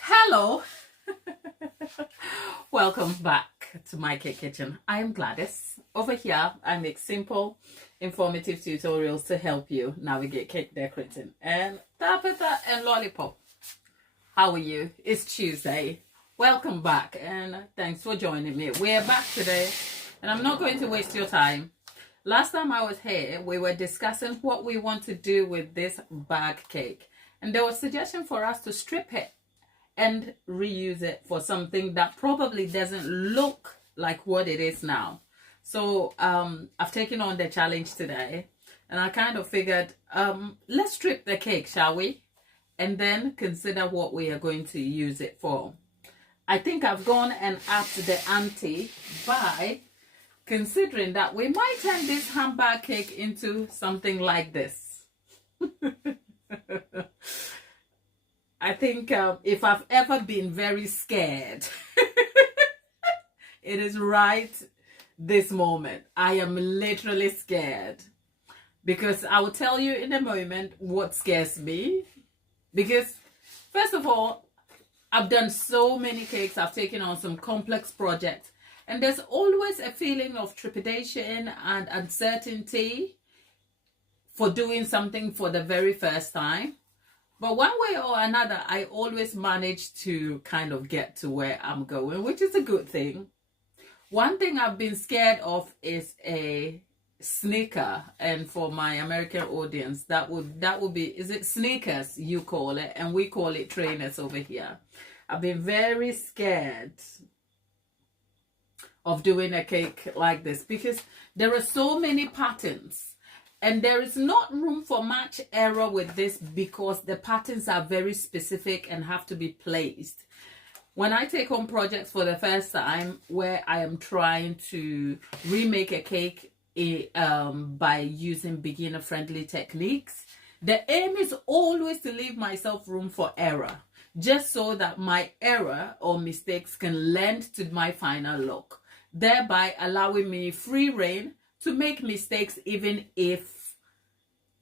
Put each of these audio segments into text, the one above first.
Hello. Welcome back to my cake kitchen. I am Gladys. Over here I make simple, informative tutorials to help you navigate cake decorating. And Tabitha and Lollipop, how are you? It's Tuesday. Welcome back and thanks for joining me. We're back today and I'm not going to waste your time. Last time I was here we were discussing what we want to do with this bag cake, and there was suggestion for us to strip it and reuse it for something that probably doesn't look like what it is now. So I've taken on the challenge today, and I kind of figured, let's strip the cake, shall we? And then consider what we are going to use it for. I think I've gone and upped the ante by considering that we might turn this handbag cake into something like this. I think if I've ever been very scared, it is right this moment. I am literally scared, because I will tell you in a moment what scares me. Because first of all, I've done so many cakes, I've taken on some complex projects, and there's always a feeling of trepidation and uncertainty for doing something for the very first time. But one way or another, I always manage to kind of get to where I'm going, which is a good thing. One thing I've been scared of is a sneaker, and for my American audience, that would be, is it sneakers you call it, and we call it trainers over here. I've been very scared of doing a cake like this because there are so many patterns. And there is not room for much error with this because the patterns are very specific and have to be placed. When I take on projects for the first time where I am trying to remake a cake by using beginner-friendly techniques, the aim is always to leave myself room for error, just so that my error or mistakes can lend to my final look, thereby allowing me free rein to make mistakes even if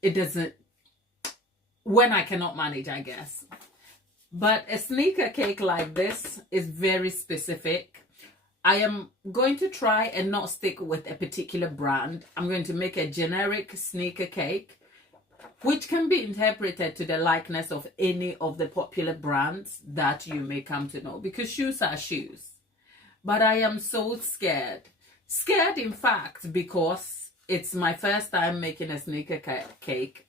it doesn't, when I cannot manage, I guess. But a sneaker cake like this is very specific. I am going to try and not stick with a particular brand. I'm going to make a generic sneaker cake, which can be interpreted to the likeness of any of the popular brands that you may come to know, because shoes are shoes. But I am so scared. Scared, in fact, because it's my first time making a sneaker cake,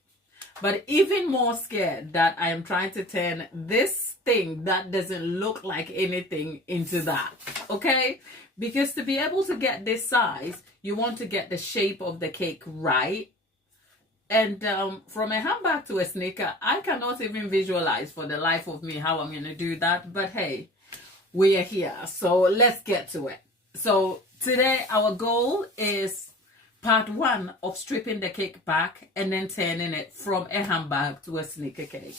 but even more scared that I am trying to turn this thing that doesn't look like anything into that, okay? Because to be able to get this size, you want to get the shape of the cake right. And from a handbag to a sneaker, I cannot even visualize for the life of me how I'm going to do that. But hey, we are here, so let's get to it. So today our goal is part one of stripping the cake back and then turning it from a handbag to a sneaker cake.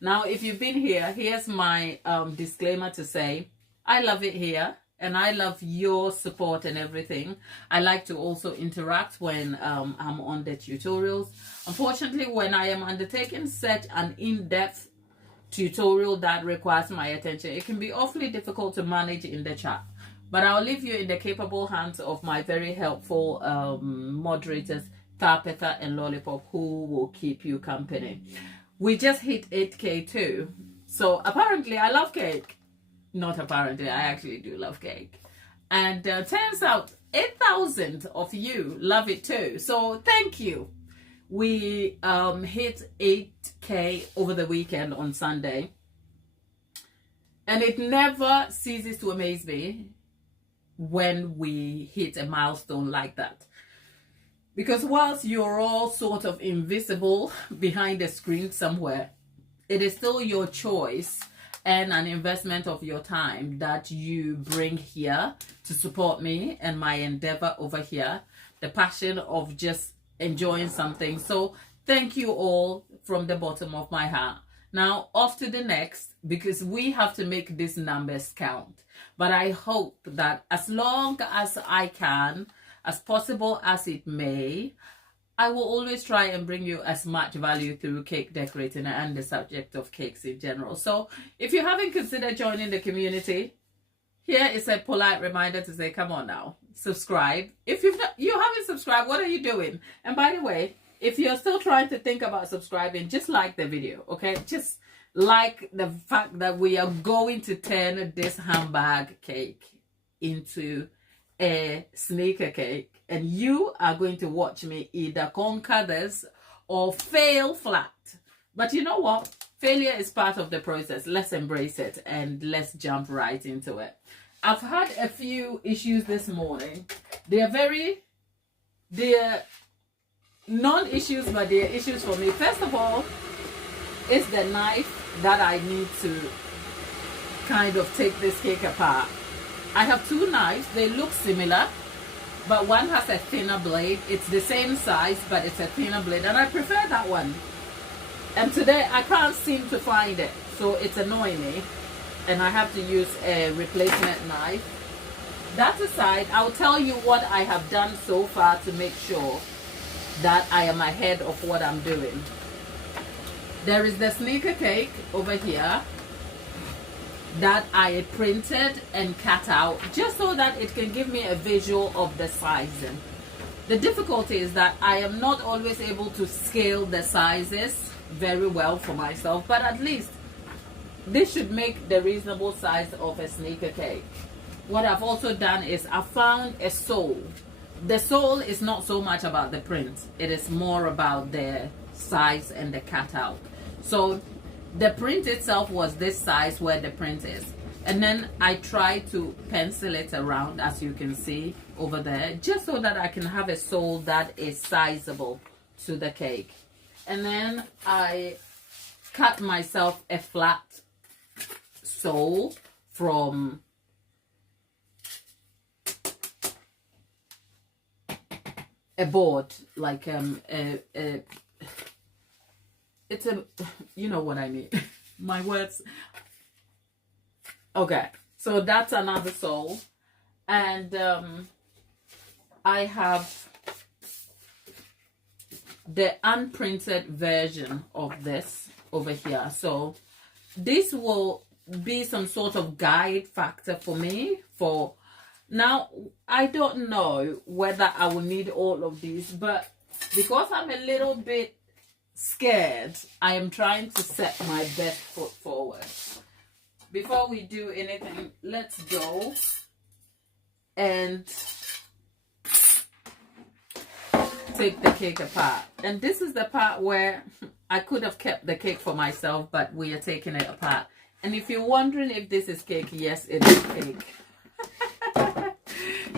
Now, if you've been here, here's my disclaimer to say, I love it here and I love your support and everything. I like to also interact when I'm on the tutorials. Unfortunately, when I am undertaking such an in-depth tutorial that requires my attention, it can be awfully difficult to manage in the chat. But I'll leave you in the capable hands of my very helpful moderators, Tabitha and Lollipop, who will keep you company. We just hit 8K too. So apparently I love cake. Not apparently, I actually do love cake. And turns out 8,000 of you love it too. So thank you. We hit 8K over the weekend on Sunday. And it never ceases to amaze me when we hit a milestone like that, because whilst you're all sort of invisible behind the screen somewhere, it is still your choice and an investment of your time that you bring here to support me and my endeavor over here, the passion of just enjoying something. So thank you all from the bottom of my heart. Now off to the next, because we have to make these numbers count. But I hope that as long as I can, as possible as it may, I will always try and bring you as much value through cake decorating and the subject of cakes in general. So if you haven't considered joining the community, here is a polite reminder to say, come on now, subscribe. If you haven't subscribed, what are you doing? And by the way, if you're still trying to think about subscribing, just like the video, okay? Just like the fact that we are going to turn this handbag cake into a sneaker cake, and you are going to watch me either conquer this or fail flat. But you know what? Failure is part of the process. Let's embrace it and let's jump right into it. I've had a few issues this morning. They're non-issues, but they're issues for me. First of all, it's the knife that I need to kind of take this cake apart. I have two knives. They look similar, but one has a thinner blade. It's the same size, but it's a thinner blade, and I prefer that one. And today I can't seem to find it, so it's annoying me, and I have to use a replacement knife. That aside, I'll tell you what I have done so far to make sure that I am ahead of what I'm doing. There is the sneaker cake over here that I printed and cut out just so that it can give me a visual of the sizing. The difficulty is that I am not always able to scale the sizes very well for myself, but at least this should make the reasonable size of a sneaker cake. What I've also done is I found a sole. The sole is not so much about the print, it is more about the size and the cutout. So the print itself was this size where the print is, and then I tried to pencil it around, as you can see over there, just so that I can have a sole that is sizable to the cake. And then I cut myself a flat sole from a board, like it's a, you know what I mean. My words. Okay, so that's another sole, and I have the unprinted version of this over here. So this will be some sort of guide factor for me for now. I don't know whether I will need all of these, but because I'm a little bit scared, I am trying to set my best foot forward. Before we do anything, let's go and take the cake apart. And this is the part where I could have kept the cake for myself, but we are taking it apart. And if you're wondering if this is cake, yes, it is cake.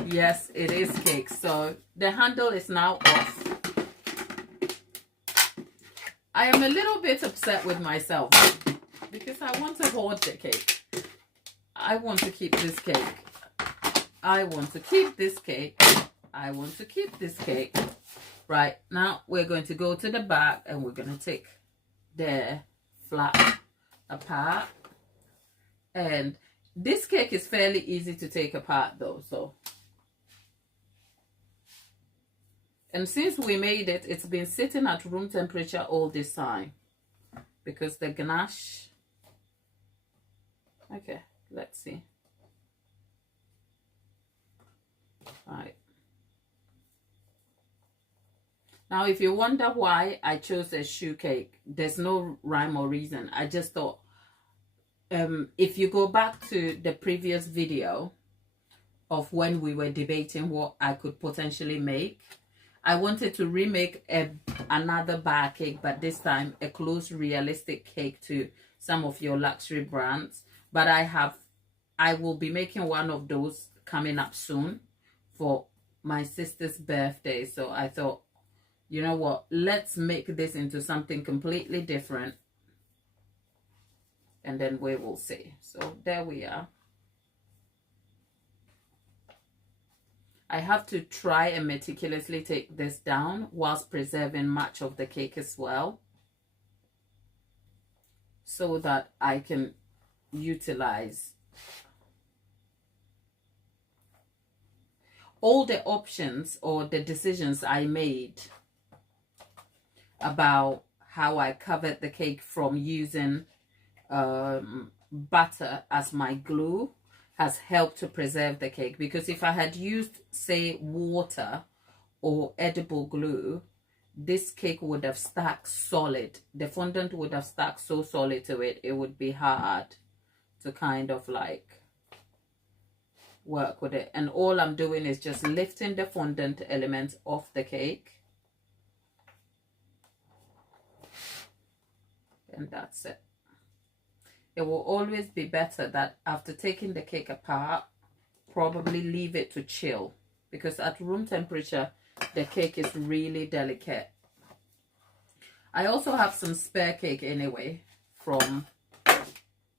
Yes, it is cake. So the handle is now off. I am a little bit upset with myself because I want to hoard the cake. I want to keep this cake. I want to keep this cake. I want to keep this cake. Right, now we're going to go to the back and we're going to take the flap apart. And this cake is fairly easy to take apart though, so. And since we made it, it's been sitting at room temperature all this time because the ganache. Okay, let's see. All right. Now, if you wonder why I chose a shoe cake, there's no rhyme or reason. I just thought, if you go back to the previous video of when we were debating what I could potentially make, I wanted to remake another bar cake, but this time a close realistic cake to some of your luxury brands. But I will be making one of those coming up soon for my sister's birthday. So I thought, you know what, let's make this into something completely different. And then we will see. So there we are. I have to try and meticulously take this down whilst preserving much of the cake as well. so that I can utilize all the options or the decisions I made about how I covered the cake from using butter as my glue has helped to preserve the cake. Because if I had used, say, water or edible glue, this cake would have stuck solid. The fondant would have stuck so solid to it, it would be hard to kind of like work with it. And all I'm doing is just lifting the fondant elements off the cake, and that's it. It will always be better that after taking the cake apart, probably leave it to chill, because at room temperature the cake is really delicate. I also have some spare cake anyway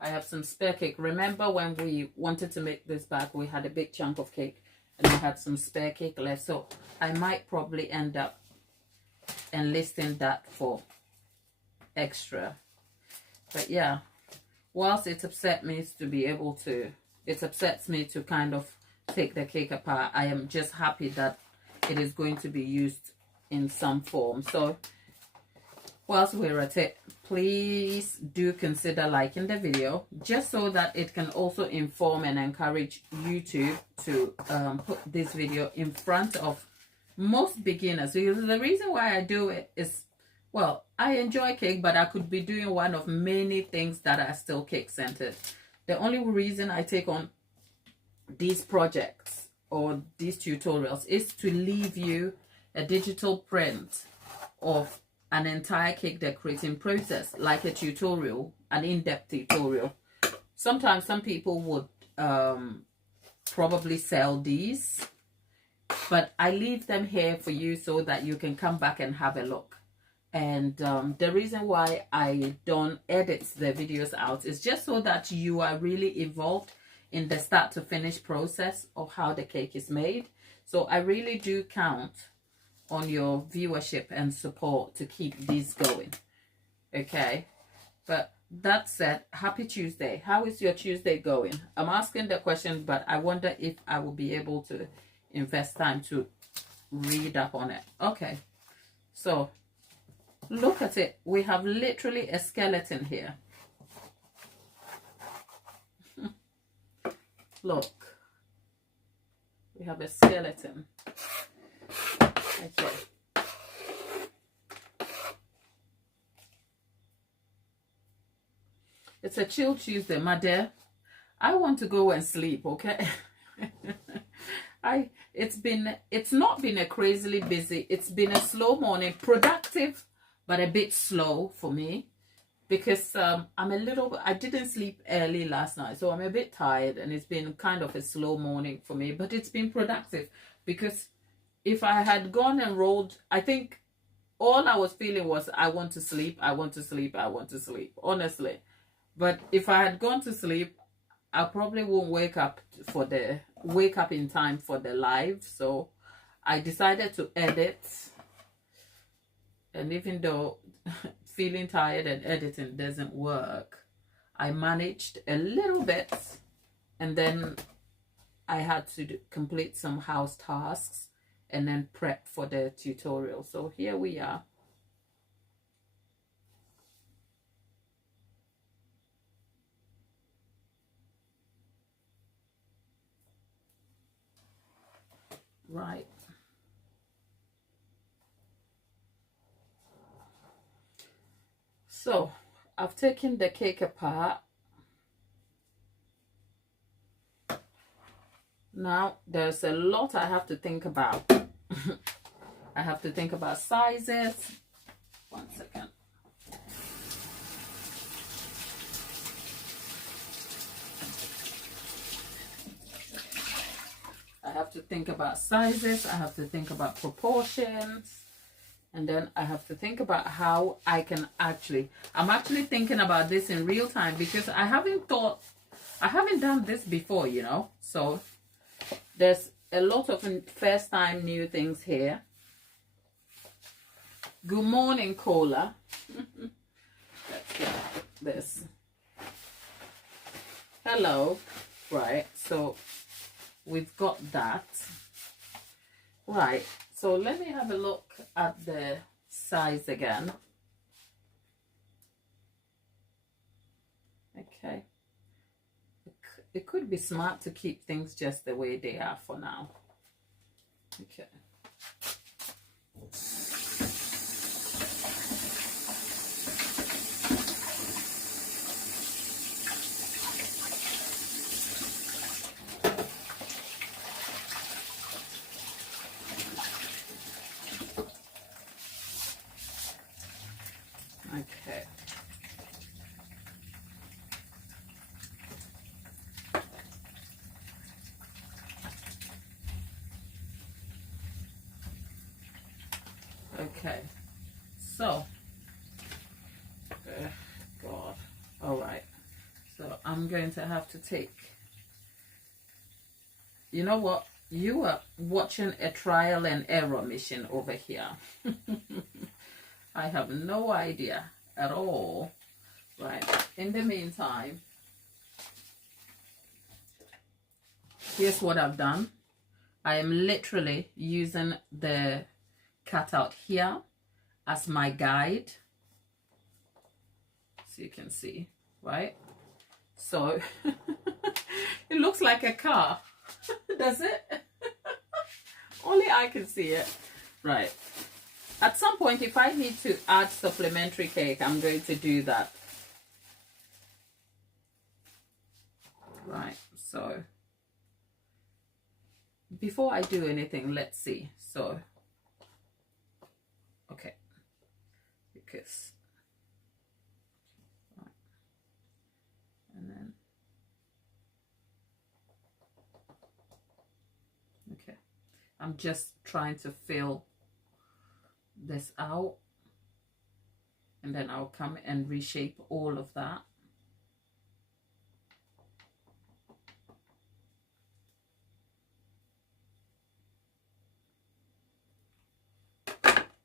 I have some spare cake. Remember when we wanted to make this bag, we had a big chunk of cake and I had some spare cake left, so I might probably end up enlisting that for extra. But yeah, whilst it upsets me to kind of take the cake apart, I am just happy that it is going to be used in some form. So whilst we're at it, please do consider liking the video, just so that it can also inform and encourage YouTube to put this video in front of most beginners. Because the reason why I do it is, well, I enjoy cake, but I could be doing one of many things that are still cake centered. The only reason I take on these projects or these tutorials is to leave you a digital print of an entire cake decorating process, like a tutorial, an in-depth tutorial. Sometimes some people would probably sell these, but I leave them here for you so that you can come back and have a look. And the reason why I don't edit the videos out is just so that you are really involved in the start to finish process of how the cake is made. So I really do count on your viewership and support to keep these going. Okay, but that said, happy Tuesday. How is your Tuesday going? I'm asking the question, but I wonder if I will be able to invest time to read up on it. Okay, so look at it. We have literally a skeleton here. Look, we have a skeleton. Okay. It's a chill Tuesday, my dear. I want to go and sleep, okay? It's not been a crazily busy, it's been a slow morning, productive, but a bit slow for me, because I didn't sleep early last night, so I'm a bit tired, and it's been kind of a slow morning for me, but it's been productive. Because if I had gone and rolled, I think all I was feeling was I want to sleep, I want to sleep, I want to sleep, honestly. But if I had gone to sleep, I probably won't wake up in time for the live. So I decided to edit, and even though feeling tired and editing doesn't work, I managed a little bit, and then I had to complete some house tasks and then prep for the tutorial. So here we are. Right. So I've taken the cake apart. Now there's a lot I have to think about. I have to think about sizes. 1 second. I have to think about sizes. I have to think about proportions. And then I have to think about how I can I'm actually thinking about this in real time, because I haven't done this before, you know. So there's a lot of first time new things here. Good morning, Cola. Let's get this. Hello. Right, so we've got that. Right, so let me have a look at the size again. Okay. It could be smart to keep things just the way they are for now. Okay. Okay. Okay. So, God. All right. So I'm going to have to take, you know what? You are watching a trial and error mission over here. I have no idea at all. Right. In the meantime, here's what I've done. I am literally using the cutout here as my guide. So you can see, right? So it looks like a car. Does it? Only I can see it. Right. At some point, if I need to add supplementary cake, I'm going to do that. Right. So before I do anything, let's see. So, okay. Because, right. And then, okay. I'm just trying to fill this out, and then I'll come and reshape all of that.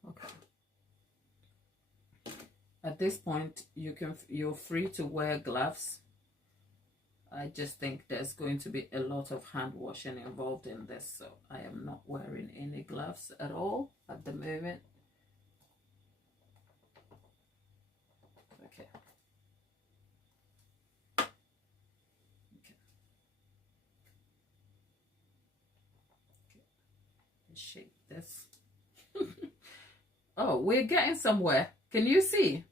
Okay. At this point, you're free to wear gloves. I just think there's going to be a lot of hand washing involved in this, so I am not wearing any gloves at all at the moment. Okay. Okay. Okay. Shape this. Oh, we're getting somewhere. Can you see?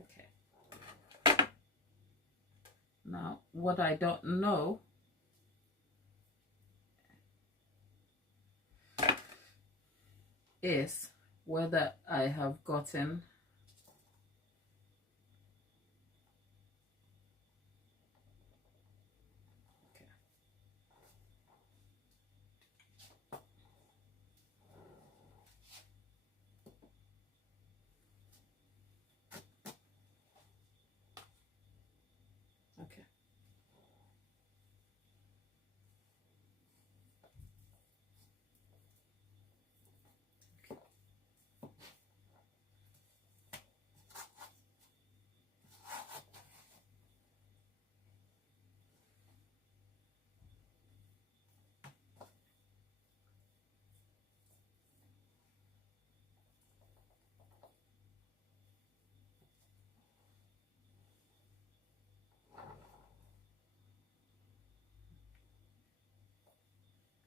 Okay. Now, what I don't know is whether I have gotten okay.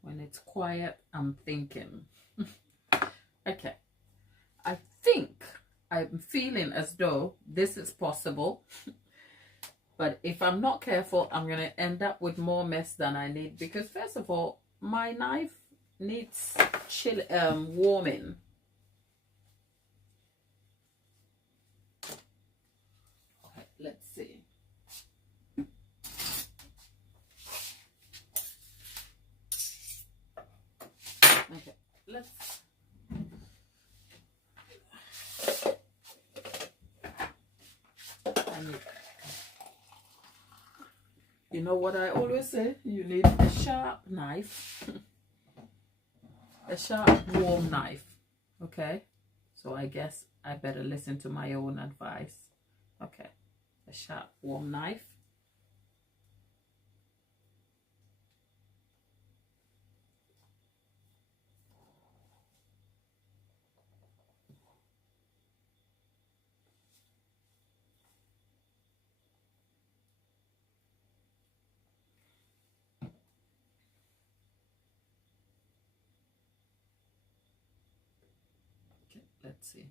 When it's quiet, I'm thinking. Okay. I think I'm feeling as though this is possible. But if I'm not careful, I'm going to end up with more mess than I need. Because first of all, my knife needs warming. Okay, let's see. Okay, let's. You know what I always say? You need a sharp knife. A sharp, warm knife. Okay? So I guess I better listen to my own advice. Okay, a sharp, warm knife. Okay, let's see.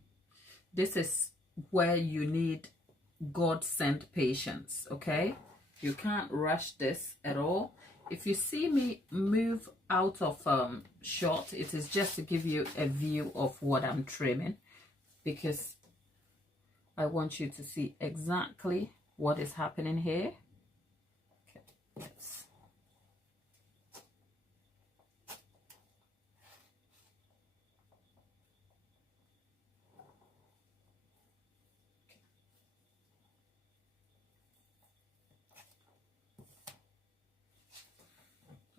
This is where you need God-sent patience, okay? You can't rush this at all. If you see me move out of shot, it is just to give you a view of what I'm trimming, because I want you to see exactly what is happening here. Okay, yes.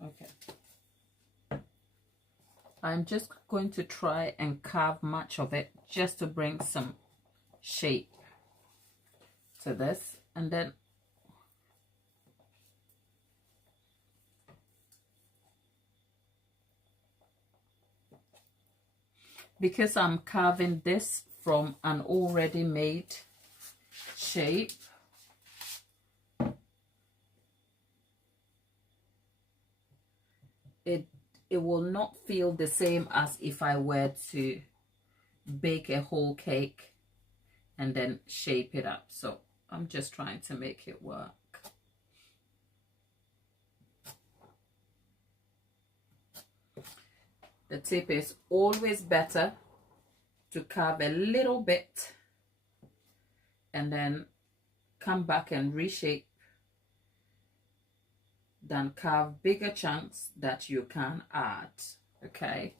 Okay. I'm just going to try and carve much of it just to bring some shape to this, and then because I'm carving this from an already made shape, it will not feel the same as if I were to bake a whole cake and then shape it up. So I'm just trying to make it work. The tip is always better to carve a little bit and then come back and reshape than carve bigger chunks that you can add. Okay.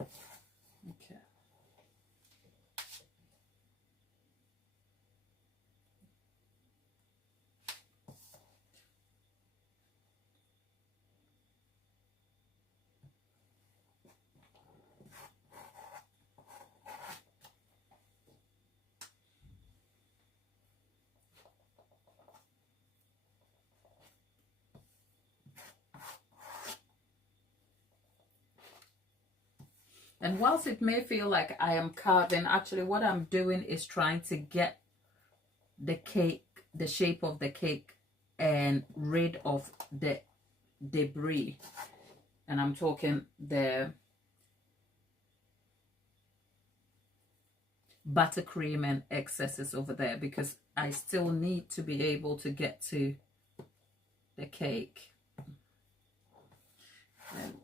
Okay. And whilst it may feel like I am carving, actually what I'm doing is trying to get the cake, the shape of the cake, and rid of the debris. And I'm talking the buttercream and excesses over there, because I still need to be able to get to the cake. And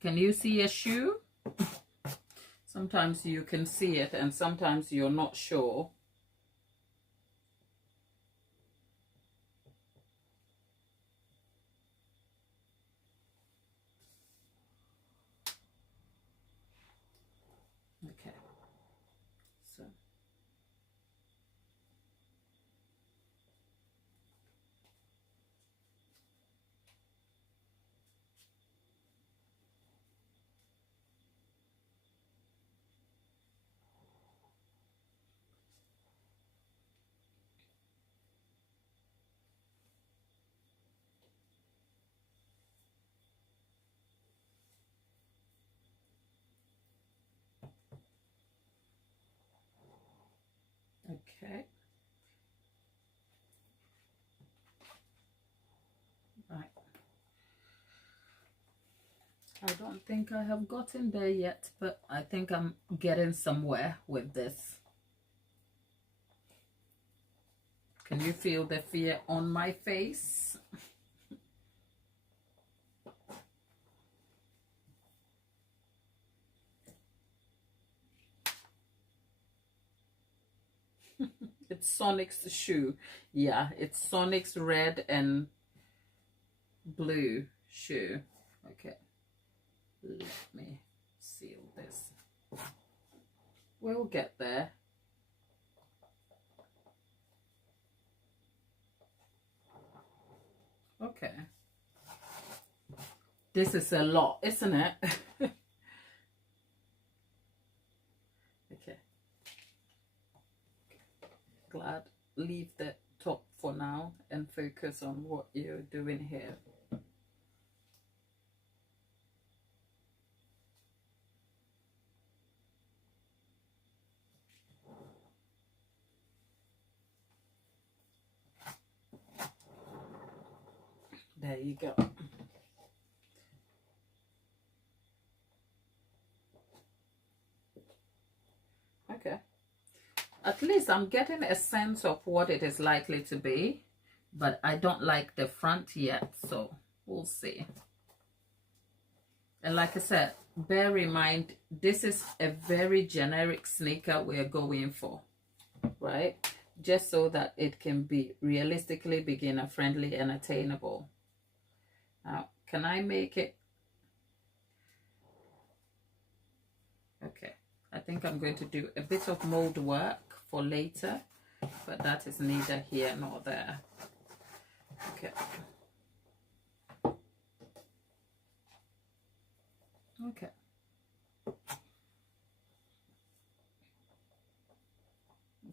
can you see a shoe? Sometimes you can see it and sometimes you're not sure. Okay. So okay. Right. I don't think I have gotten there yet, but I think I'm getting somewhere with this. Can you feel the fear on my face? It's Sonic's shoe. Yeah, it's Sonic's red and blue shoe. Okay. Let me seal this. We'll get there. Okay. This is a lot, isn't it? Okay. Glad. Leave the top for now and focus on what you're doing here. There you go. Okay. At least I'm getting a sense of what it is likely to be, but I don't like the front yet, so we'll see. And like I said, bear in mind, this is a very generic sneaker we're going for, right? Just so that it can be realistically beginner friendly and attainable. Now, can I make it? Okay, I think I'm going to do a bit of mold work for later, but that is neither here nor there. Okay. Okay.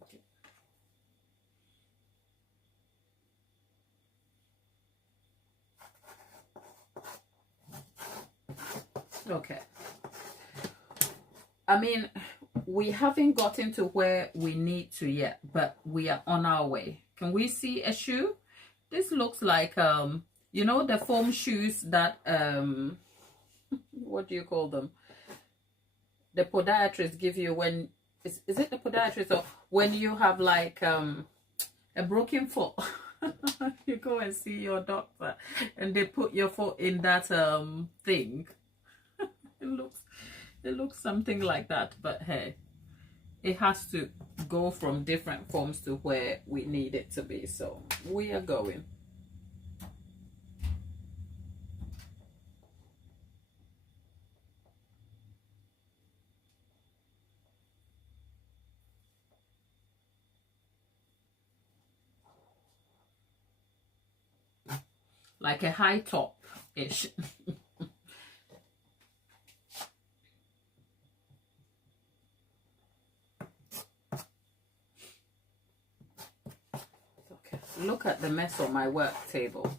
Okay. Okay. I mean, we haven't gotten to where we need to yet, but we are on our way. Can we see a shoe? This looks like you know, the foam shoes that what do you call them? The podiatrists give you when is it the podiatrist, or when you have like a broken foot? You go and see your doctor and they put your foot in that thing. It looks something like that, but hey, it has to go from different forms to where we need it to be, so we are going. Like a high top-ish. Okay, look at the mess on my work table.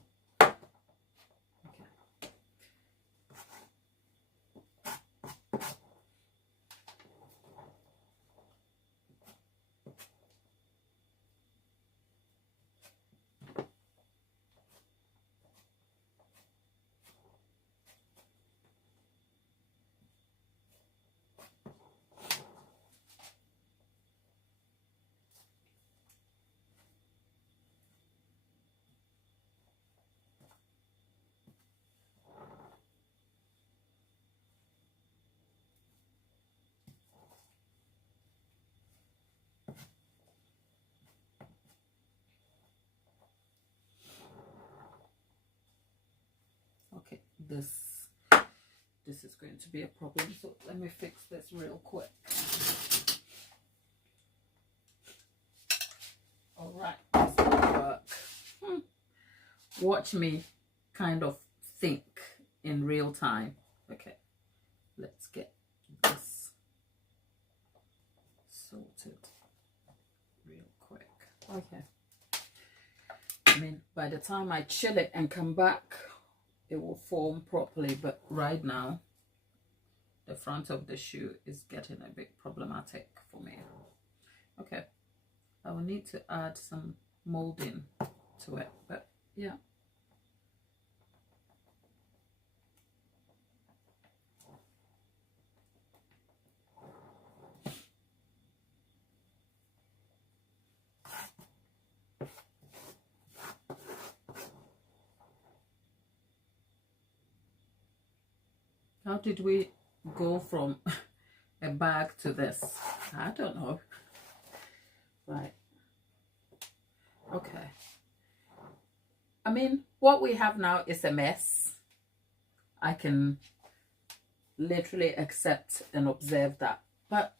Okay, this is going to be a problem, so let me fix this real quick. All right, this will work. Watch me kind of think in real time. Okay, let's get this sorted real quick. Okay, I mean, by the time I chill it and come back, it will form properly, but right now the front of the shoe is getting a bit problematic for me. Okay, I will need to add some molding to it, but yeah. How did we go from a bag to this? I don't know. Right. Okay. I mean, what we have now is a mess. I can literally accept and observe that. But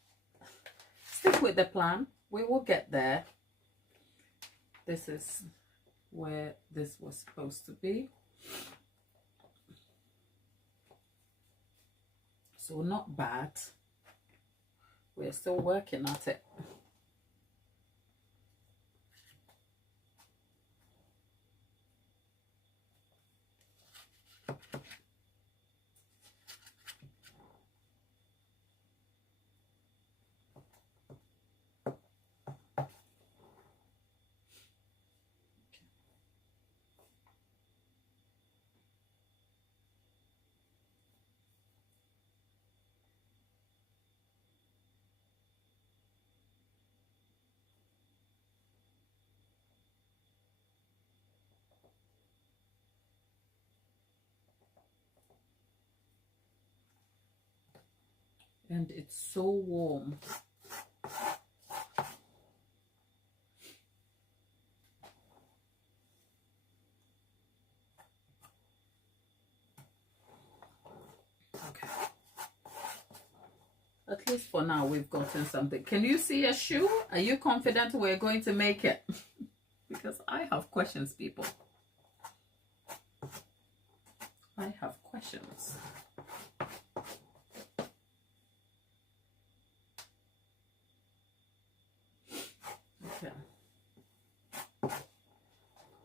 stick with the plan. We will get there. This is where this was supposed to be. So not bad. We're still working at it. And it's so warm. Okay. At least for now, we've gotten something. Can you see a shoe? Are you confident we're going to make it? Because I have questions, people. I have questions.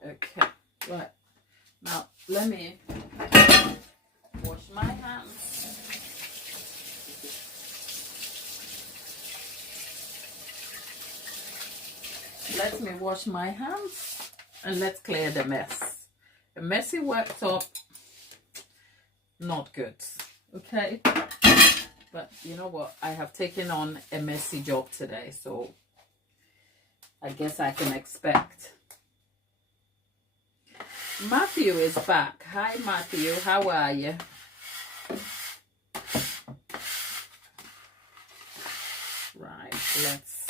Okay, right. Now, let me wash my hands. Let me wash my hands and let's clear the mess. A messy worktop, not good. Okay? But you know what? I have taken on a messy job today, so I guess I can expect. Matthew is back. Hi, Matthew. How are you? Right, let's...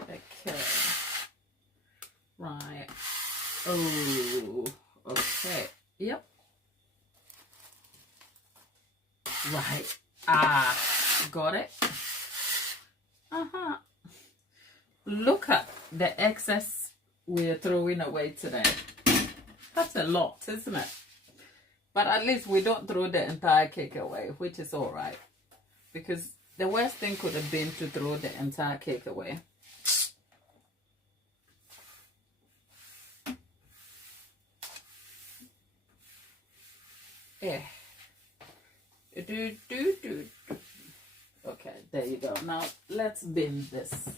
Okay. Right. Oh, okay. Yep. Right. Ah, got it. Uh-huh. Look at the excess we're throwing away today. That's a lot, isn't it? But at least we don't throw the entire cake away, which is all right. Because the worst thing could have been to throw the entire cake away. Yeah. Okay, there you go. Now let's bin this.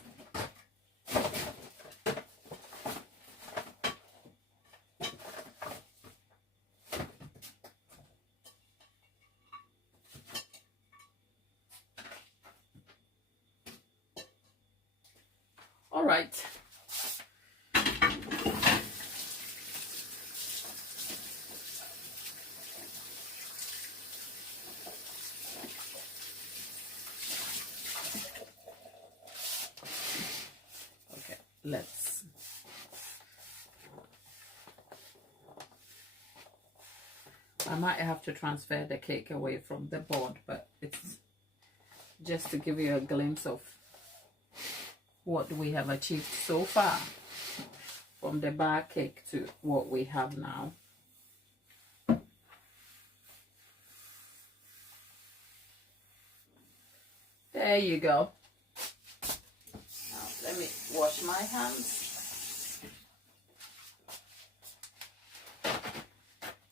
All right. Let's I might have to transfer the cake away from the board, but it's just to give you a glimpse of what we have achieved so far from the bar cake to what we have now. There you go. Let me wash my hands.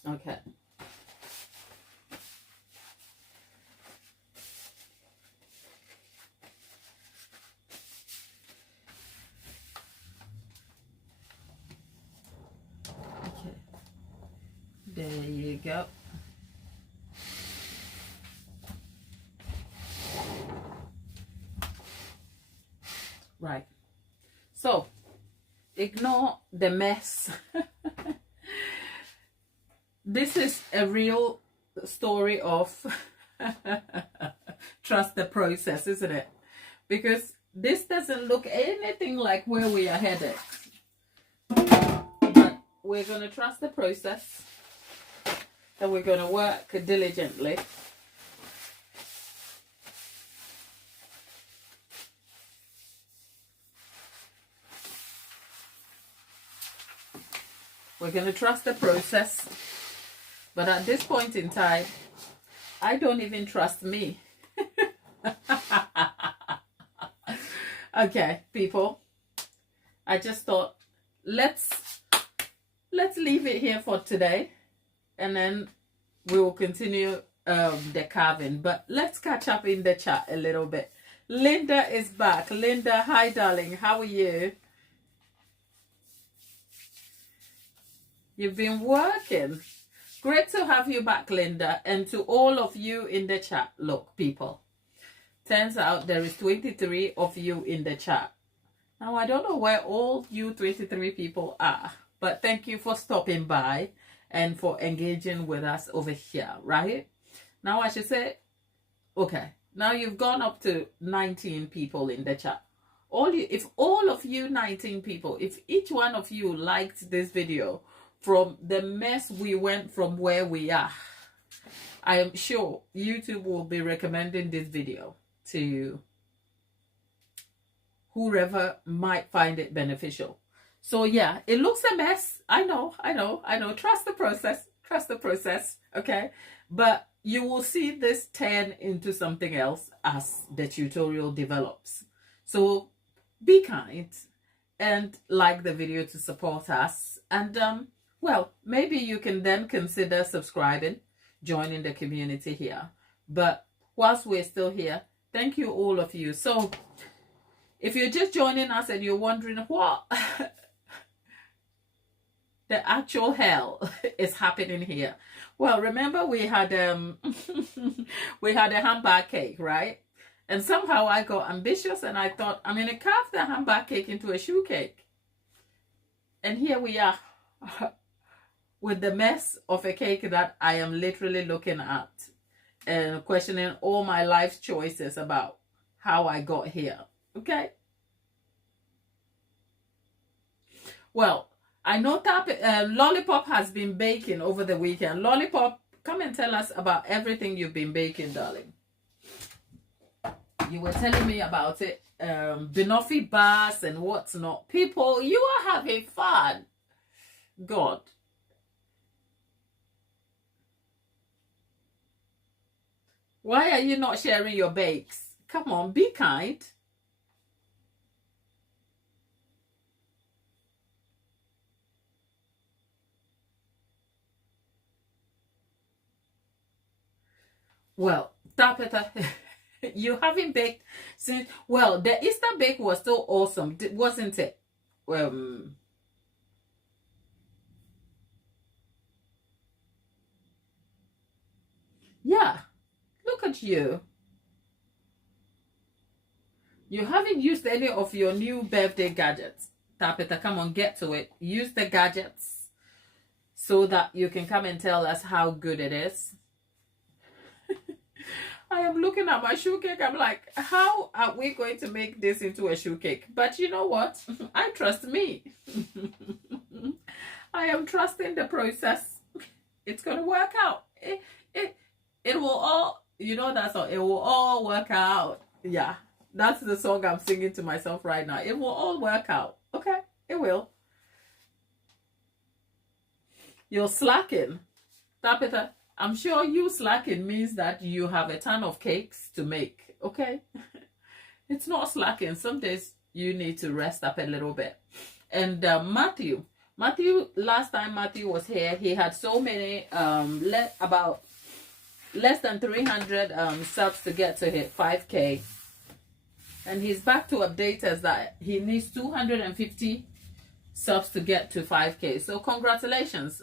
Okay. Okay. There you go. Right. So, ignore the mess. This is a real story of trust the process, isn't it? Because this doesn't look anything like where we are headed. But we're going to trust the process. that we're going to work diligently. We're going to trust the process. But at this point in time, I don't even trust me. Okay, people. I just thought, let's leave it here for today. And then we will continue the carving. But let's catch up in the chat a little bit. Linda is back. Linda, hi, darling. How are you? You've been working. Great to have you back, Linda. And to all of you in the chat. Look, people. Turns out there is 23 of you in the chat. Now, I don't know where all you 23 people are. But thank you for stopping by and for engaging with us over here, right? Now, I should say, okay. Now, you've gone up to 19 people in the chat. If all of you 19 people, if each one of you liked this video, from the mess we went from where we are, I am sure YouTube will be recommending this video to whoever might find it beneficial. So yeah, it looks a mess. I know. Trust the process, okay? But you will see this turn into something else as the tutorial develops. So be kind and like the video to support us. And well, maybe you can then consider subscribing, joining the community here. But whilst we're still here, thank you all of you. So if you're just joining us and you're wondering what the actual hell is happening here, well, remember we had we had a handbag cake, right? And somehow I got ambitious and I thought I'm gonna carve the handbag cake into a shoe cake. And here we are with the mess of a cake that I am literally looking at and questioning all my life choices about how I got here. Okay? Well, I know that Lollipop has been baking over the weekend. Lollipop, come and tell us about everything you've been baking, darling. You were telling me about it. Banoffee bars and what's not. People, you are having fun. God. Why are you not sharing your bakes? Come on, be kind. Well, Tapeta, you haven't baked since, well, the Easter bake was still awesome, wasn't it? Yeah, look at you. You haven't used any of your new birthday gadgets. Tapeta, come on, get to it. Use the gadgets so that you can come and tell us how good it is. I am looking at my shoe cake. I'm like, how are we going to make this into a shoe cake? But you know what? I trust me. I am trusting the process. It's going to work out. It will all, you know, that's all. It will all work out. Yeah, that's the song I'm singing to myself right now. It will all work out. Okay, it will. You're slacking. Tapita, I'm sure you slacking means that you have a ton of cakes to make, okay? It's not slacking. Some days you need to rest up a little bit. And Matthew, last time Matthew was here, he had so many, about less than 300 subs to get to hit 5K. And he's back to update us that he needs 250 subs to get to 5K. So congratulations.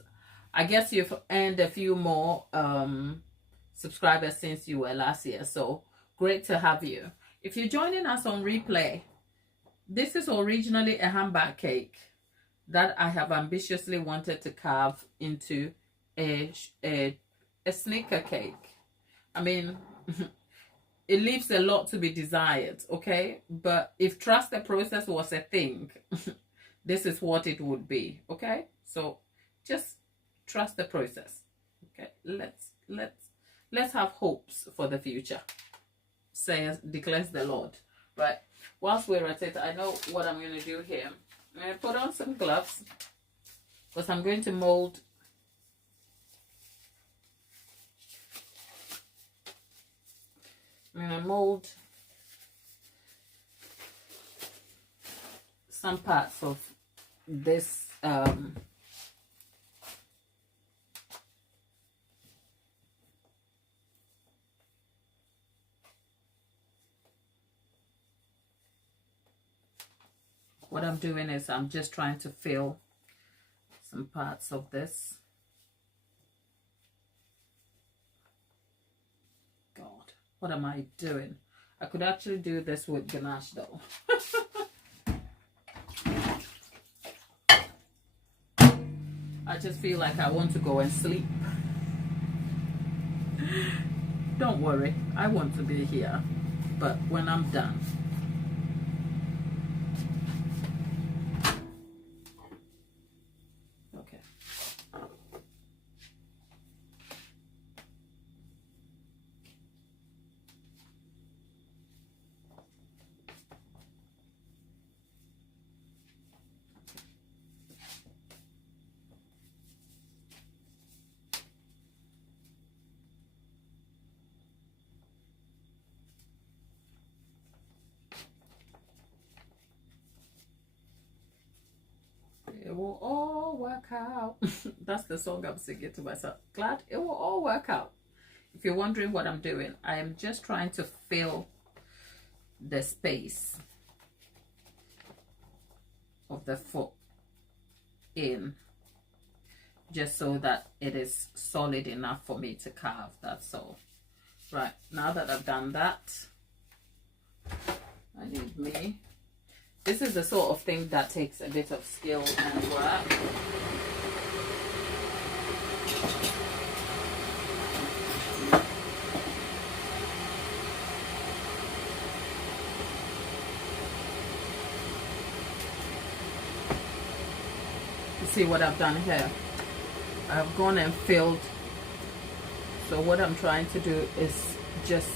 I guess you've earned a few more subscribers since you were last year. So great to have you. If you're joining us on replay, this is originally a handbag cake that I have ambitiously wanted to carve into a sneaker cake. I mean, it leaves a lot to be desired, okay? But if trust the process was a thing, this is what it would be, okay? So just trust the process, okay? let's have hopes for the future, declares the Lord. Right, whilst we're at it, I know what I'm going to do here. I'm going to put on some gloves because I'm going to mold some parts of this what I'm doing is I'm just trying to fill some parts of this. God, what am I doing? I could actually do this with ganache though. I just feel like I want to go and sleep. Don't worry, I want to be here, but when I'm done. Okay. It will all work out. That's the song I'm singing to myself. Glad it will all work out. If you're wondering what I'm doing, I am just trying to fill the space of the foot in, just so that it is solid enough for me to carve. That's all. Right, now that I've done that, I need me. This is the sort of thing that takes a bit of skill and work. You see what I've done here? I've gone and filled. So what I'm trying to do is just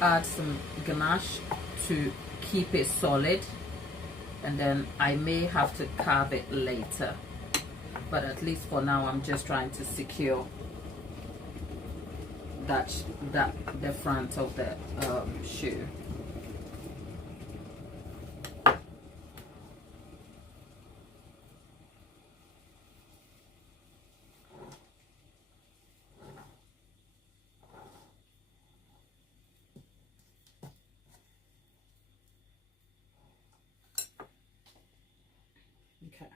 add some ganache to keep it solid. And then I may have to carve it later, but at least for now I'm just trying to secure that the front of the shoe. Okay.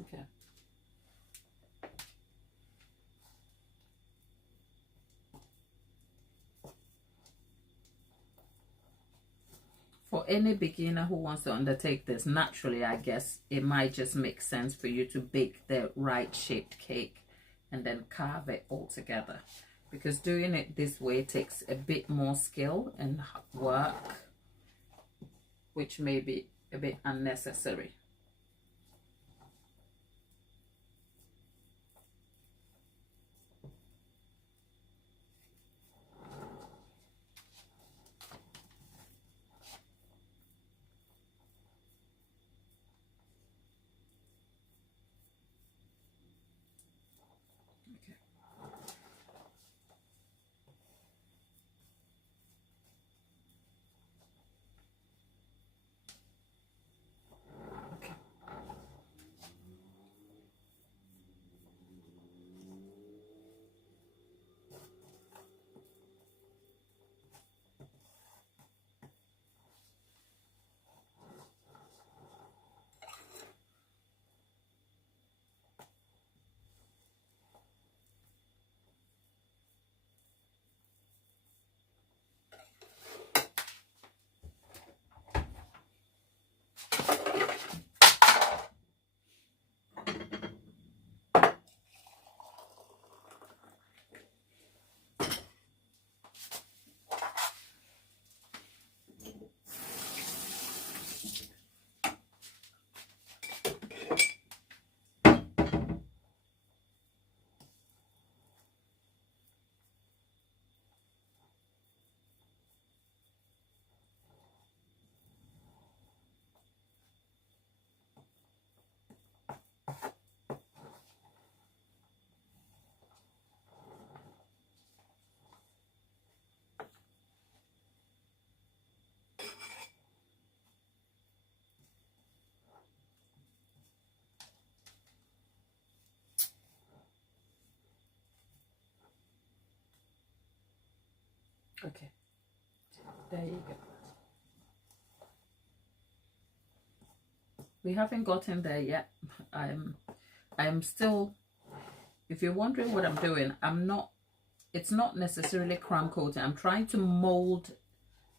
Okay. For any beginner who wants to undertake this, naturally, I guess it might just make sense for you to bake the right shaped cake and then carve it all together, because doing it this way takes a bit more skill and work, which may be a bit unnecessary. Okay, there you go. We haven't gotten there yet. I'm still, if you're wondering what I'm doing, it's not necessarily crumb coating. I'm trying to mold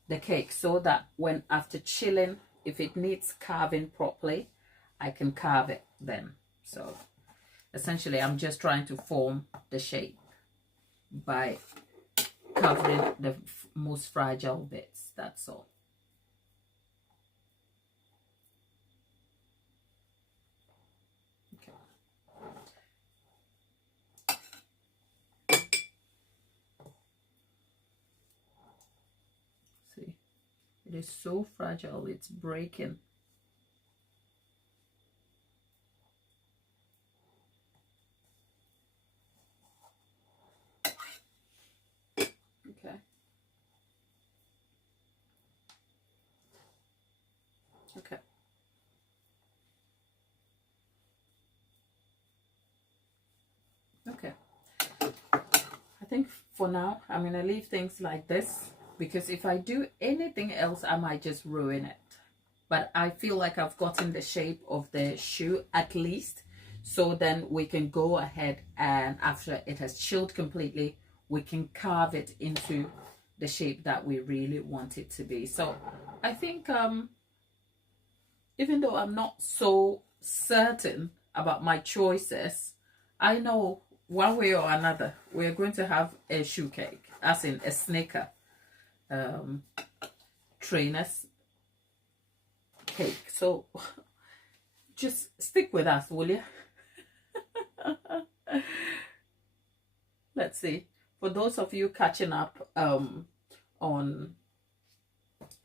the cake so that when after chilling, if it needs carving properly, I can carve it then. So essentially I'm just trying to form the shape by covering the most fragile bits, that's all. See, it is so fragile, it's breaking. Okay. Okay. Okay. I think for now, I'm going to leave things like this because if I do anything else, I might just ruin it. But I feel like I've gotten the shape of the shoe at least. So then we can go ahead and after it has chilled completely, we can carve it into the shape that we really want it to be. So I think even though I'm not so certain about my choices, I know one way or another we're going to have a shoe cake, as in a sneaker trainers cake. So just stick with us, will you? Let's see. For those of you catching up on,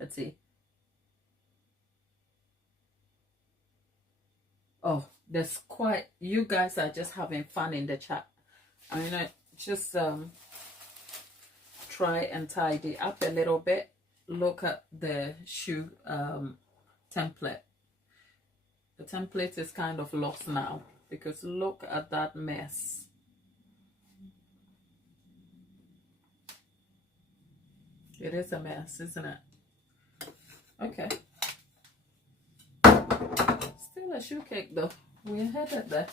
let's see. Oh, there's quite, you guys are just having fun in the chat. I'm gonna just try and tidy up a little bit. Look at the shoe template. The template is kind of lost now because look at that mess. It is a mess, isn't it? Okay. Still a shoe cake though. We're headed there.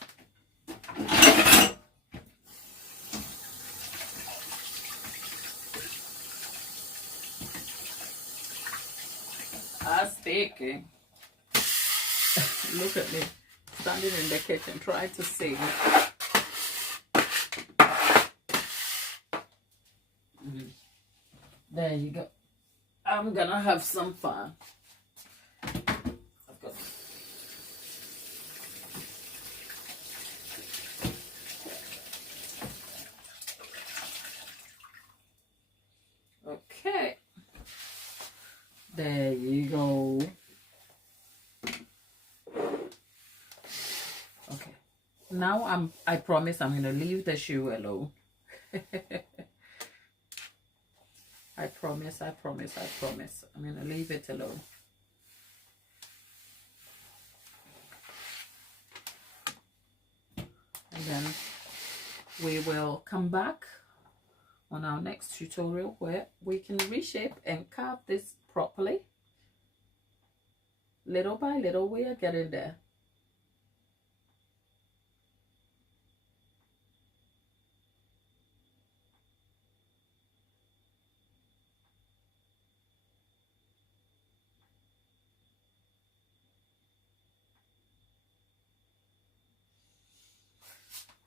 I'm speaking. Look at me standing in the kitchen trying to sing. There you go. I'm gonna have some fun. Okay. There you go. Okay. Now I promise I'm gonna leave the shoe alone. I promise. I'm gonna leave it alone. And then we will come back on our next tutorial where we can reshape and carve this properly. Little by little, we are getting there.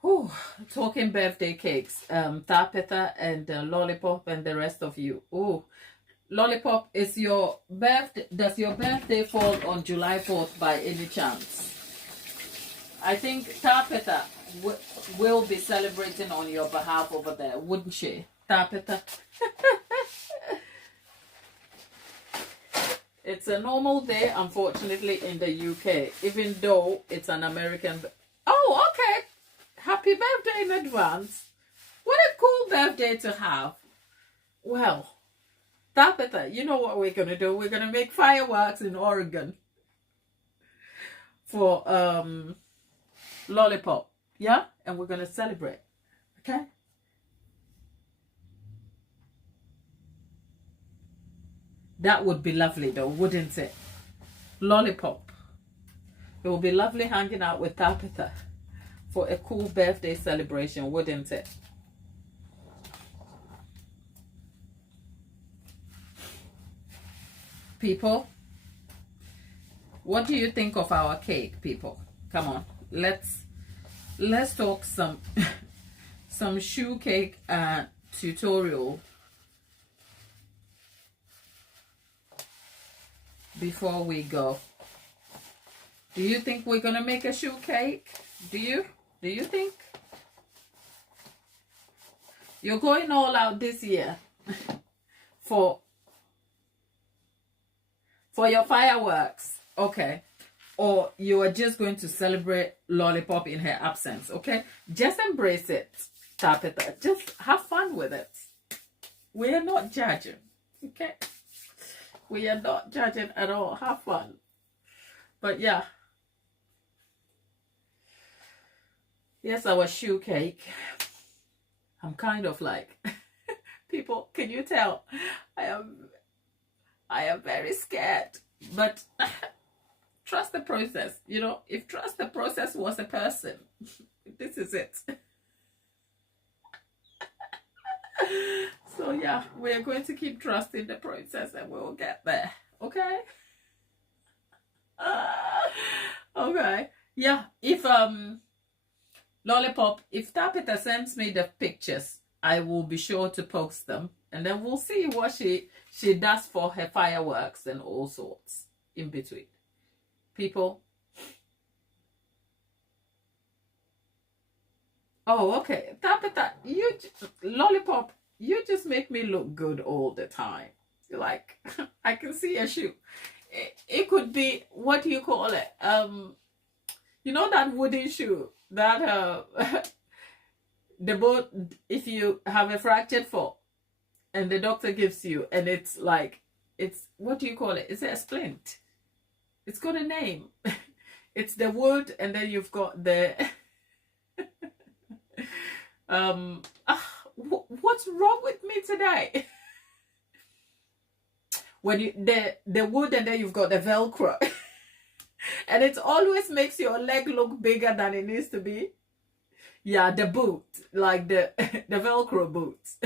Whew, talking birthday cakes, Tapeta and Lollipop and the rest of you. Oh, Lollipop, is your birthday? Does your birthday fall on July 4th by any chance? I think Tapeta will be celebrating on your behalf over there, wouldn't she, Tapeta? It's a normal day, unfortunately, in the UK, even though it's an American. Oh, okay. Happy birthday in advance. What a cool birthday to have. Well, Tabitha, you know what we're going to do? We're going to make fireworks in Oregon for Lollipop. Yeah? And we're going to celebrate. Okay? That would be lovely though, wouldn't it? Lollipop. It would be lovely hanging out with Tabitha for a cool birthday celebration, wouldn't it? People, what do you think of our cake, people? Come on, let's talk some some shoe cake tutorial before we go. Do you think we're gonna make a shoe cake? Do you think you're going all out this year for your fireworks? Okay. Or you are just going to celebrate Lollipop in her absence? Okay, just embrace it, Tabitha. Just have fun with it. We are not judging. Okay, we are not judging at all. Have fun. But yeah, yes, our shoe cake. I'm kind of like, people, can you tell? I am very scared, but trust the process. You know, if trust the process was a person, this is it. So yeah, we're going to keep trusting the process and we'll get there. Okay? Okay. Yeah, if Lollipop, if Tabitha sends me the pictures, I will be sure to post them, and then we'll see what she does for her fireworks and all sorts in between. People. Oh, okay. Tabitha, Lollipop, you just make me look good all the time. Like, I can see a shoe. It could be, what do you call it? You know that wooden shoe that the boat, if you have a fractured foot and the doctor gives you, and it's like, it's, what do you call it? Is it a splint? It's got a name. It's the wood, and then you've got the what's wrong with me today? When you the wood, and then you've got the Velcro. And it always makes your leg look bigger than it needs to be. Yeah, the boot, like the Velcro boots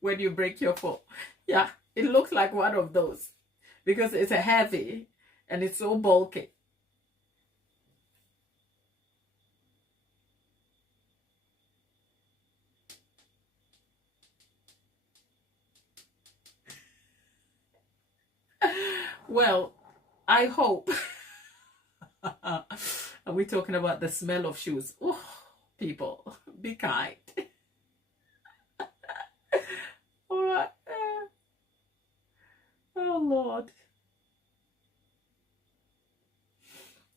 when you break your foot. Yeah, it looks like one of those because it's a heavy and it's so bulky. Well, I hope. Are we talking about the smell of shoes? Oh, people, be kind. All right. Oh, Lord.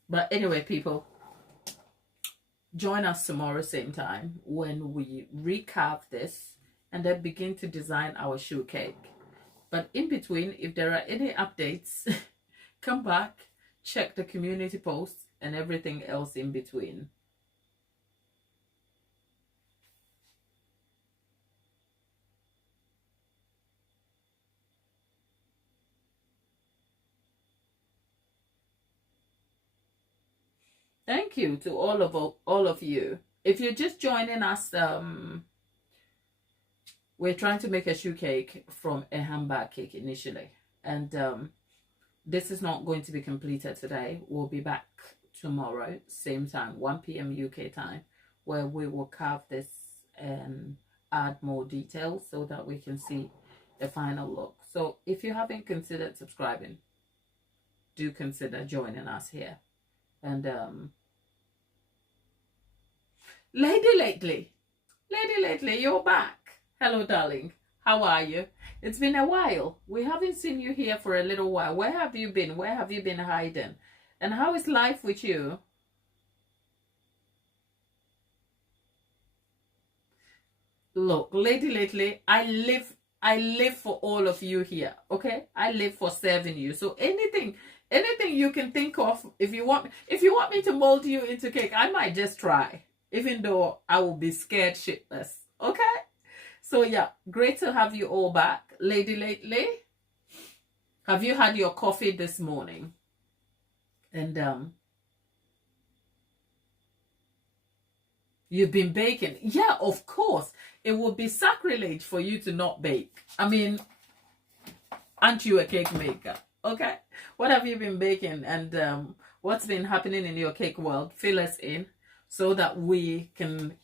But anyway, people, join us tomorrow same time when we recarve this and then begin to design our shoe cake. But in between, if there are any updates, come back, check the community posts and everything else in between. Thank you to all of you. If you're just joining us, we're trying to make a shoe cake from a handbag cake initially, and this is not going to be completed today. We'll be back tomorrow, same time, 1 p.m. UK time, where we will carve this and add more details so that we can see the final look. So if you haven't considered subscribing, do consider joining us here. And Lady Lately, you're back. Hello, darling. How are you? It's been a while. We haven't seen you here for a little while. Where have you been? Where have you been hiding? And how is life with you? Look, Lady Lately, I live for all of you here. Okay? I live for serving you. So anything you can think of, if you want me to mold you into cake, I might just try, even though I will be scared shitless. Okay? So yeah, great to have you all back. Lady Lately, Have you had your coffee this morning? And you've been baking? Yeah, of course. It would be sacrilege for you to not bake. I mean, aren't you a cake maker? Okay. What have you been baking? And what's been happening in your cake world? Fill us in so that we can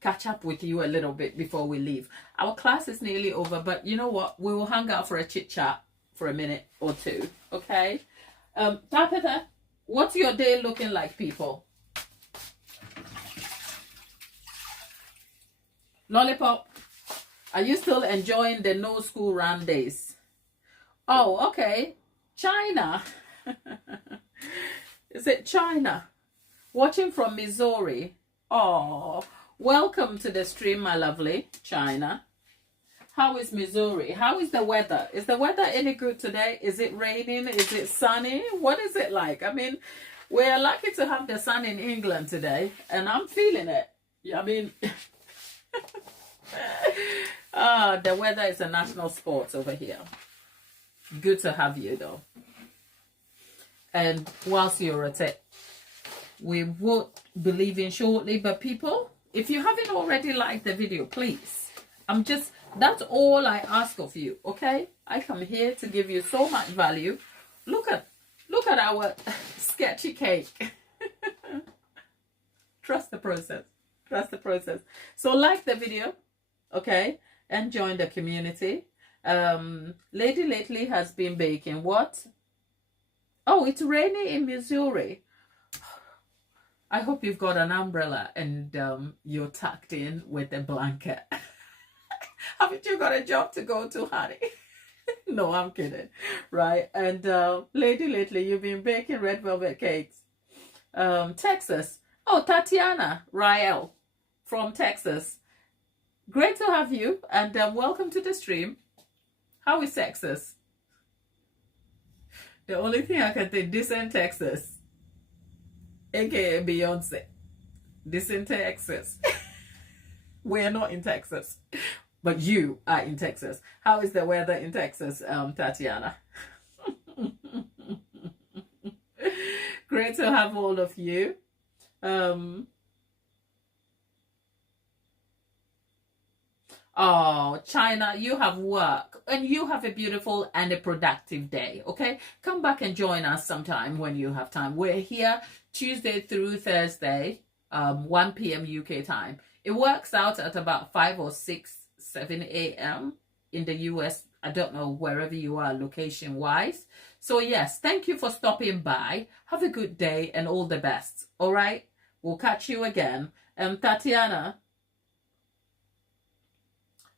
catch up with you a little bit before we leave. Our class is nearly over, but you know what? We will hang out for a chit chat for a minute or two. Okay. Tabitha, what's your day looking like, people? Lollipop, are you still enjoying the no school run days? Oh, okay. China. Is it China? Watching from Missouri. Oh, welcome to the stream, my lovely China. How is Missouri? How is the weather? Is the weather any good today? Is it raining? Is it sunny? What is it like? I mean, we're lucky to have the sun in England today, and I'm feeling it. I mean, the weather is a national sport over here. Good to have you, though. And whilst you're at it, we will be leaving shortly. But people, if you haven't already liked the video, please. That's all I ask of you, okay? I come here to give you so much value. Look at our sketchy cake. Trust the process. Trust the process. So like the video, okay? And join the community. Lady lately has been baking what? Oh, it's rainy in Missouri. I hope you've got an umbrella and you're tucked in with a blanket. Haven't you got a job to go to, honey? No, I'm kidding. Right. And lady lately, you've been baking red velvet cakes. Texas. Oh, Tatiana Rael from Texas. Great to have you. And welcome to the stream. How is Texas? The only thing I can think, this in Texas. AKA Beyonce. This in Texas. We're not in Texas. But you are in Texas. How is the weather in Texas, Tatiana? Great to have all of you. Oh, China, you have work and you have a beautiful and a productive day, okay? Come back and join us sometime when you have time. We're here Tuesday through Thursday, 1 p.m. UK time. It works out at about 5 or 6, 7 a.m. in the US. I don't know wherever you are location-wise. So yes, thank you for stopping by. Have a good day and all the best, all right? We'll catch you again. Tatiana,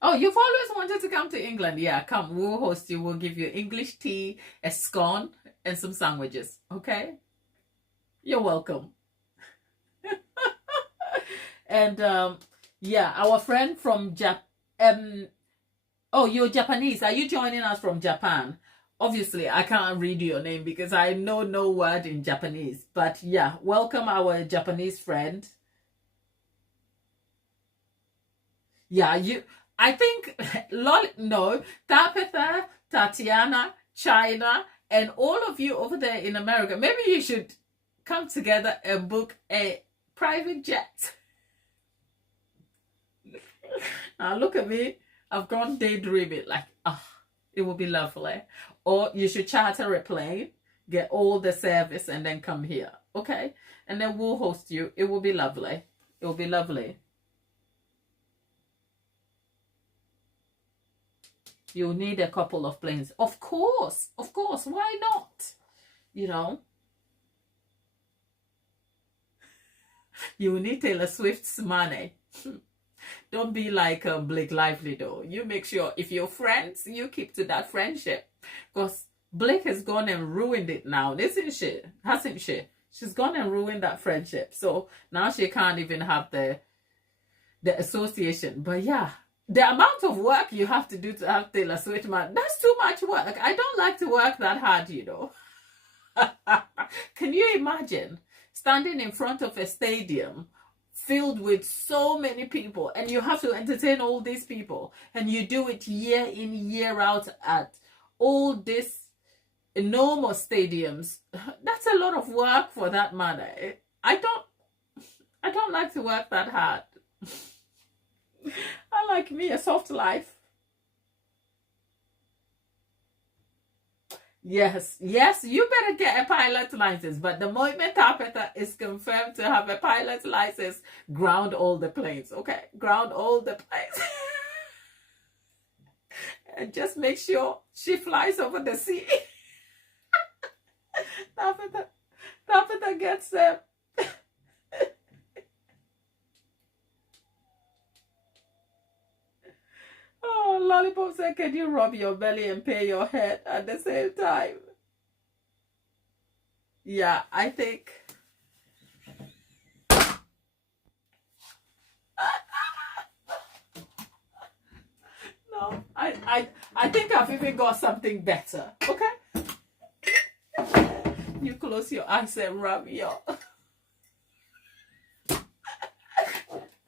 oh, you've always wanted to come to England. Yeah, come. We'll host you. We'll give you English tea, a scone, and some sandwiches. Okay? You're welcome. And, yeah, our friend from oh, you're Japanese. Are you joining us from Japan? Obviously, I can't read your name because I know no word in Japanese. But, yeah, welcome our Japanese friend. Yeah, I think, no, Tabitha, Tatiana, China, and all of you over there in America, maybe you should come together and book a private jet. Now look at me. I've gone daydreaming like, it would be lovely. Or you should charter a plane, get all the service, and then come here. Okay? And then we'll host you. It will be lovely. It will be lovely. You'll need a couple of planes. Of course. Of course. Why not? You know. You need Taylor Swift's money. Don't be like Blake Lively though. You make sure if you're friends, you keep to that friendship. Because Blake has gone and ruined it now. Isn't she? Hasn't she? She's gone and ruined that friendship. So now she can't even have the association. But yeah. The amount of work you have to do to have Taylor Swift, man, that's too much work. I don't like to work that hard, you know. Can you imagine standing in front of a stadium filled with so many people and you have to entertain all these people and you do it year in, year out at all this no more stadiums. That's a lot of work for that matter. I don't like to work that hard. I like me a soft life. Yes, you better get a pilot license. But the moment Tapeta is confirmed to have a pilot license, ground all the planes, okay? Ground all the planes. And just make sure she flies over the sea. Tapeta gets them. Oh, Lollipop said, can you rub your belly and pay your head at the same time? Yeah, I think. No, I think I've even got something better. Okay? You close your eyes and rub your...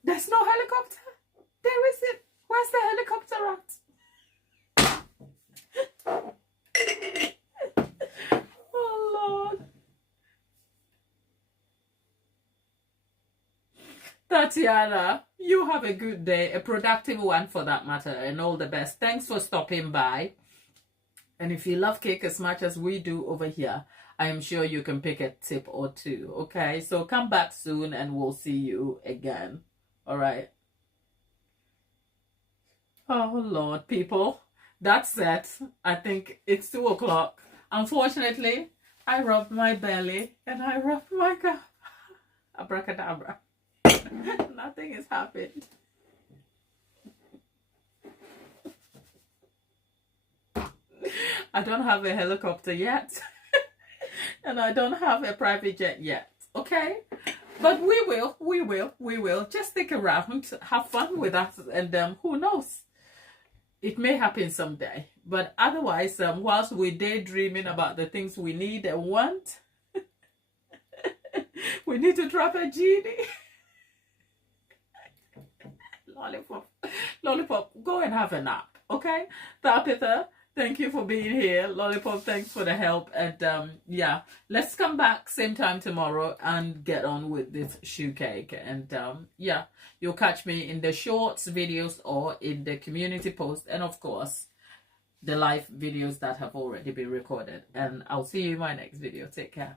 There's no helicopter. There isn't. Where's the helicopter at? Oh, Lord. Tatiana, you have a good day, a productive one for that matter, and all the best. Thanks for stopping by. And if you love cake as much as we do over here, I am sure you can pick a tip or two, okay? So come back soon and we'll see you again, all right? Oh, Lord, people, that's it. I think it's 2 o'clock. Unfortunately, I rubbed my belly and I rubbed my cup. Abracadabra. Nothing has happened. I don't have a helicopter yet. And I don't have a private jet yet. Okay? But we will. Just stick around, have fun with us, and who knows? It may happen someday. But otherwise, whilst we're daydreaming about the things we need and want, we need to trap a genie. Lollipop, go and have a nap, okay? Tapitha, thank you for being here. Lollipop, thanks for the help. And yeah, let's come back same time tomorrow and get on with this shoe cake. And yeah, you'll catch me in the shorts videos or in the community post, and of course the live videos that have already been recorded. And I'll see you in my next video. Take care.